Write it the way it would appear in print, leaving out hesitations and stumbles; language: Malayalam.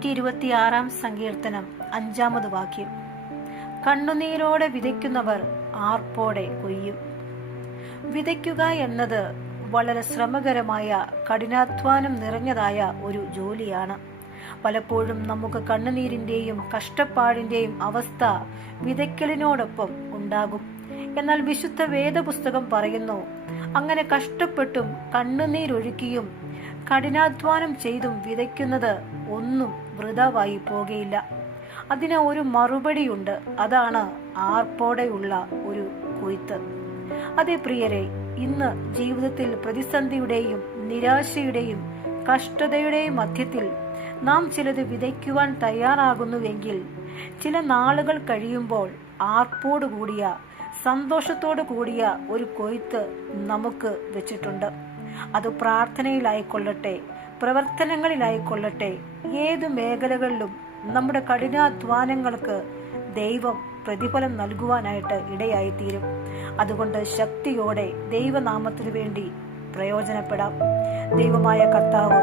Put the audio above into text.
126 സങ്കീർത്തനം 5 വാക്യം. കണ്ണുനീരോടെ വിതയ്ക്കുന്നവർ ആർപ്പോടെ കൊയ്യും. വിതയ്ക്കുക എന്നത് വളരെ ശ്രമകരമായ, കഠിനാധ്വാനം നിറഞ്ഞതായ ഒരു ജോലിയാണ്. പലപ്പോഴും നമുക്ക് കണ്ണുനീരിന്റെയും കഷ്ടപ്പാടിന്റെയും അവസ്ഥ വിതയ്ക്കലിനോടൊപ്പം ഉണ്ടാകും. എന്നാൽ വിശുദ്ധ വേദപുസ്തകം പറയുന്നു, അങ്ങനെ കഷ്ടപ്പെട്ടും കണ്ണുനീരൊഴുക്കിയും കഠിനാധ്വാനം ചെയ്തും വിതയ്ക്കുന്നത് ഒന്നും വൃഥാവായി പോകുകയില്ല. അതിന് ഒരു മറുപടിയുണ്ട്. അതാണ് ആർപ്പോടെയുള്ള ഒരു കൊയ്ത്ത്. അതേ പ്രിയരെ, ഇന്ന് ജീവിതത്തിൽ പ്രതിസന്ധിയുടെയും നിരാശയുടെയും കഷ്ടതയുടെയും മധ്യത്തിൽ നാം ചിലത് വിതയ്ക്കുവാൻ തയ്യാറാകുന്നുവെങ്കിൽ, ചില നാളുകൾ കഴിയുമ്പോൾ ആർപ്പോടുകൂടിയ, സന്തോഷത്തോടു കൂടിയ ഒരു കൊയ്ത്ത് നമുക്ക് വെച്ചിട്ടുണ്ട്. അത് പ്രാർത്ഥനയിലായിക്കൊള്ളട്ടെ, പ്രവർത്തനങ്ങളിലായിക്കൊള്ളട്ടെ, ഏതു മേഖലകളിലും നമ്മുടെ കഠിനാധ്വാനങ്ങൾക്ക് ദൈവം പ്രതിഫലം നൽകുവാനായിട്ട് ഇടയായിത്തീരും. അതുകൊണ്ട് ശക്തിയോടെ ദൈവനാമത്തിനു വേണ്ടി പ്രയോജനപ്പെടാം. ദൈവമായ കർത്താവ്